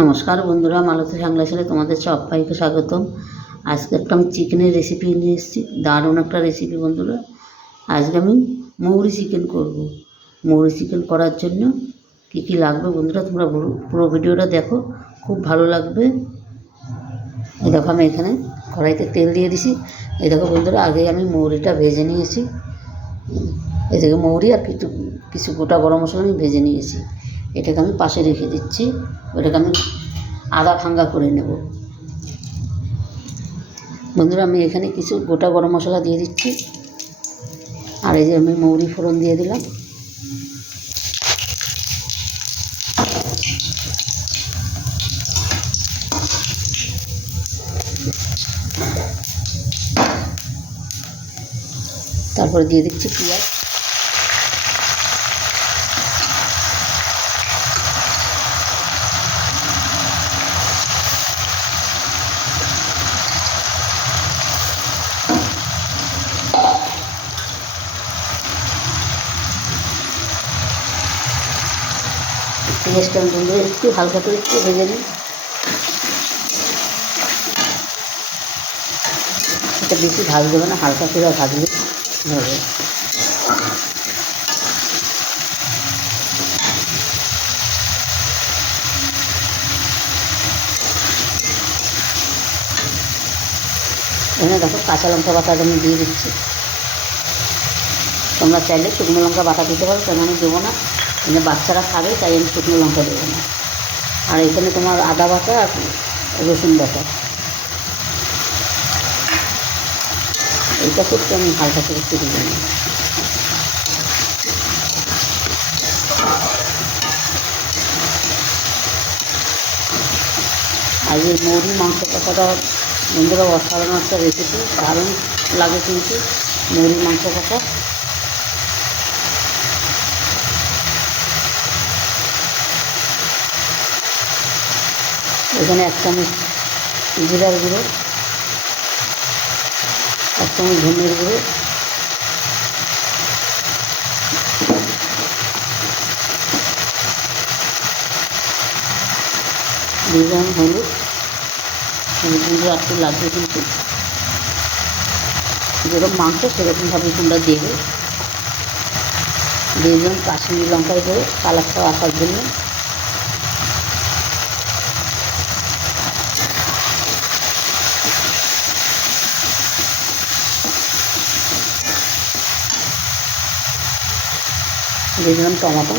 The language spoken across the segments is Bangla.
নমস্কার বন্ধুরা, মালতী সাংলা ছেলে তোমাদের সবাইকে স্বাগতম। আজকে একটা আমি চিকেনের রেসিপি নিয়ে এসেছি, দারুণ একটা রেসিপি বন্ধুরা। আজকে আমি মৌরি চিকেন করব। মৌরি চিকেন করার জন্য কী কী লাগবে বন্ধুরা, তোমরা পুরো ভিডিওটা দেখো, খুব ভালো লাগবে। এই দেখো আমি এখানে কড়াইতে তেল দিয়ে দিছি। এই দেখো বন্ধুরা, আগে আমি মৌরিটা ভেজে নিয়েছি। এই থেকে মৌরি আর কিছু কিছু গোটা গরম মশলা আমি ভেজে নিয়েছি। এটাকে আমি পাশে রেখে দিচ্ছি, ওটাকে আমি আদা ভাঙ্গা করে নেব। বন্ধুরা, আমি এখানে কিছু গোটা গরম মশলা দিয়ে দিচ্ছি। আর এই যে আমি মৌরি ফোড়ন দিয়ে দিলাম। তারপরে দিয়ে দিচ্ছি পেঁয়াজ। পেঁয়াজটা আমি বন্ধুরা একটু হালকা করে একটু ভেজে নিই। এটা বেশি ভাজ দেবে না, হালকা করে ভাজলে হবে এখানে দেখো কাঁচা লঙ্কা বাটাটা আমি দিয়ে দিচ্ছি। তোমরা চাইলে শুকনো লঙ্কা বাটা দিতে পারো, কেন আমি দেবো না। মানে বাচ্চারা খাবে, তাই আমি শুকনো লঙ্কা দেবো না। আর এখানে তোমার আদা বাটা আর রসুন বাটা। এইটা করতে আমি হালকা করে দিয়ে নিই। আর এই মৌরি মাংস কষাটা বন্ধুরা অসাধারণ একটা রেসিপি দারুণ লাগে কিন্তু মৌরি মাংস কষা এখানে এক চামচ জিরার গুঁড়ো, এক চামচ ধনের গুঁড়ো দিলাম হলুদ হলুদ গুঁড়ো একটু লাগবে কিন্তু। যেরকম মাংস, সেরকমভাবে তোমরা দেবে। দিয়ে দিলাম কাশ্মীরি লঙ্কায় করে কালারটা আসার জন্য। দিয়ে দিলাম টমাটো।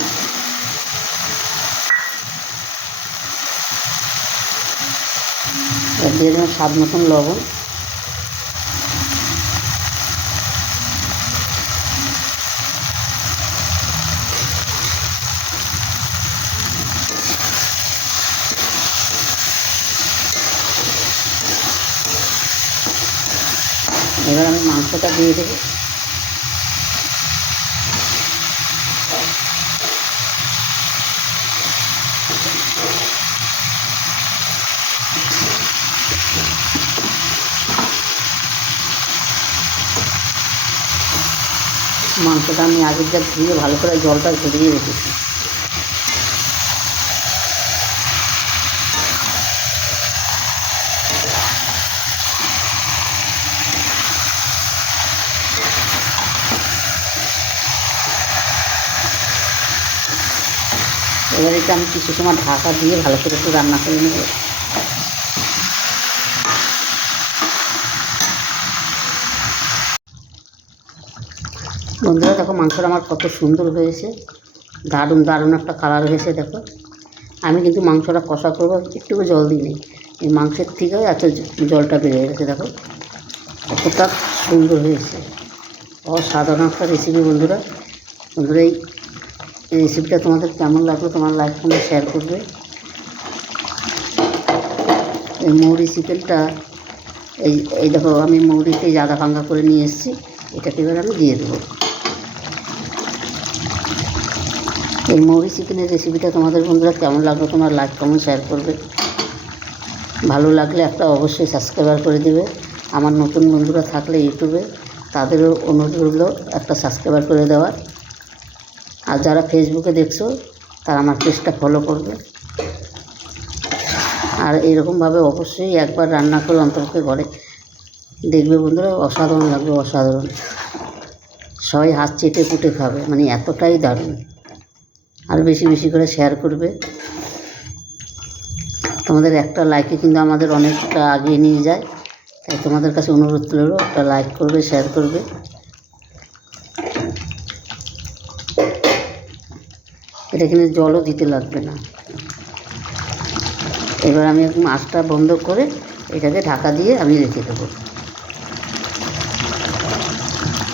দিয়ে দিলাম স্বাদ মতন লবণ। এবার আমি মাংসটা দিয়ে দেবো। মাংসটা আমি আগের যা ধুয়ে ভালো করে জলটা ঝরিয়ে রেখেছি। এবার এটা আমি কিছু সময় ঢাকা দিয়ে ভালো করে একটু রান্না করে নেব। বন্ধুরা, দেখো মাংসটা আমার কত সুন্দর হয়েছে। দারুণ দারুণ একটা কালার হয়েছে, দেখো। আমি কিন্তু মাংসটা কষা করব একটুকু জল দিই নি এই মাংসের থেকেও এত জলটা বেড়ে গেছে, দেখো। কতটা সুন্দর হয়েছে। অসাধারণ একটা রেসিপি বন্ধুরা। বন্ধুরা, এই রেসিপিটা তোমাদের কেমন লাগল, তোমার লাইক কমেন্ট শেয়ার করবে। এই মৌরি চিকেনটা এই এই দেখো, আমি মৌরিতে আদা ভাঙ্গা করে নিয়ে এসেছি। এটাকে এবার আমি দিয়ে দেবো। এই মৌরি চিকেনের রেসিপিটা তোমাদের বন্ধুরা কেমন লাগল তোমার লাইক কমেন্ট শেয়ার করবে। ভালো লাগলে একটা অবশ্যই সাবস্ক্রাইবার করে দেবে। আমার নতুন বন্ধুরা থাকলে ইউটিউবে তাদেরও অনুরোধ রইল একটা সাবস্ক্রাইবার করে দেওয়ার। আর যারা ফেসবুকে দেখছ, তারা আমার পেজটা ফলো করবে। আর এরকমভাবে অবশ্যই একবার রান্না করে অন্তপক্ষে ঘরে দেখবে বন্ধুরা, অসাধারণ লাগবে, অসাধারণ। সবাই হাত চেটে কুটে খাবে মানে এতটাই দারুণ। আর বেশি বেশি করে শেয়ার করবে। তোমাদের একটা লাইকে কিন্তু আমাদের অনেকটা আগিয়ে নিয়ে যায়। তাই তোমাদের কাছে অনুরোধ রইল, একটা লাইক করবে শেয়ার করবে। এটা কিন্তু জলও দিতে লাগবে না। এবার আমি মাছটা বন্ধ করে এটাকে ঢাকা দিয়ে আমি রেখে দেবো।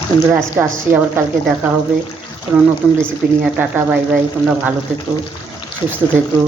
বন্ধুরা, আজকে আসছি, আবার কালকে দেখা হবে। কোনো নতুন রেসিপি নিয়ে টাটা বাই বাই তোমরা ভালো থেকো সুস্থ থেকো।